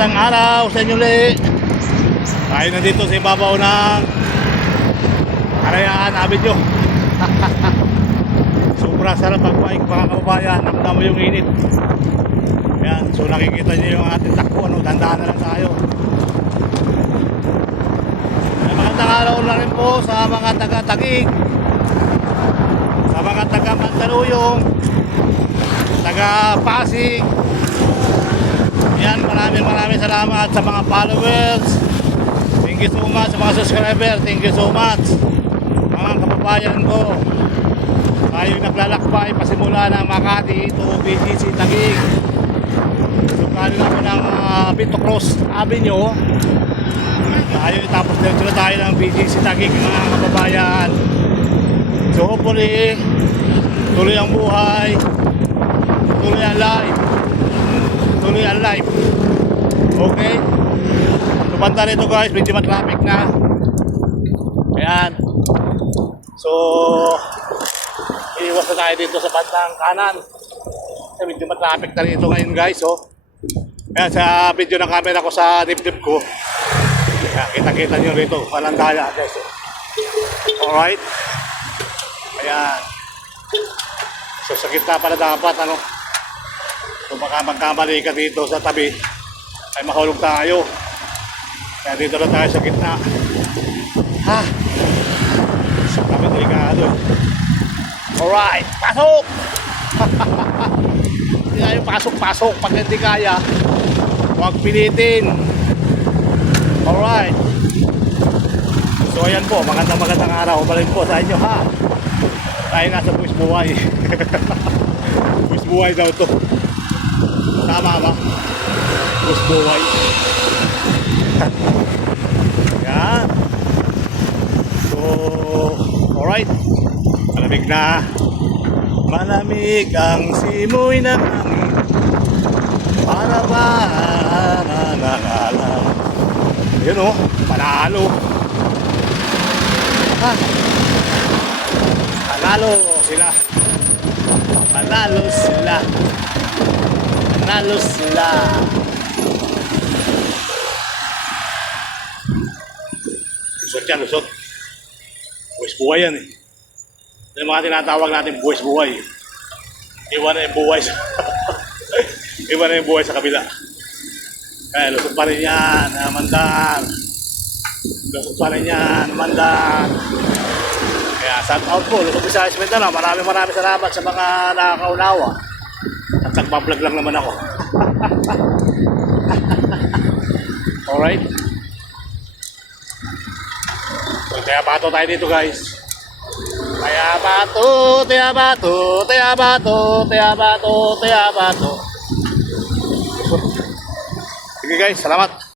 Magandang araw sa inyo ulit. Tayo na dito sa ibabaw ng Arayaan Avenue. Sobrang sarap pag-bike mga kababayan. Namdam mo yung init. Yan, so nakikita nyo yung ating takbo, no? Dandaan na lang tayo. Magandang araw na rin po sa mga taga-Taguig, sa mga taga-Mandaluyong, taga-Pasig. Yan, maraming salamat sa mga followers. Thank you so much sa mga subscriber. Thank you so much mga kababayan ko. Tayo naglalakbay pasimula ng Makati to BGC Taguig. Sukali na ako ng Pinto Cross Avenue. Tayo tapos dito na tayo ng BGC Taguig mga kababayan. So hopefully tuloy ang buhay, tuloy ang life, tuloy ang life. Okay? So banda nito guys, medyo matraffic na. Ayan. So iwas na tayo dito sa bandang kanan. Kasi medyo matraffic na dito ngayon guys. Oh. Ayan, sa video ng camera ko sa dip-dip ko. Ayan, kita-kita nyo rito. Walang daya guys. Oh. Alright. Ayan. So sa gitna pala dapat ano. Kung baka magkamali ka dito sa tabi ay mahulog tayo. Kaya dito na tayo sa gitna. Ha? So kami delikado. Alright, pasok! Hindi tayo pasok-pasok. Pag hindi kaya, huwag pilitin. Alright. So ayan po, magandang araw. Balik po sa inyo ha. Tayo nasa Buwis Buhay. Buwis Buhay daw to. Tama ba? Buwis Buhay. Yan. So, alright. Malamig na. Malamig ang simoy ng hangin. Para ba nananala. Yun o, panalo. Ha? Panalo sila. Panalo sila. Panalo sila. Lusot yan, lusot. Buwis buhay yan eh. Yung mga tinatawag natin buwis buhay. Iwan na yung buhay sa iwan na yung buhay sa kabila. Kaya lusot pa rin yan, mandar. Lusot pa rin yan, mandar. Kaya shout out po, Luzon, Visayas, Mindanao. Maraming salamat sa mga nakakaunawa. At nagpa-vlog lang naman ako. Alright. So, kaya bato tayo dito guys. Kaya bato, kaya bato, kaya bato, kaya bato, kaya bato. Sige guys, salamat.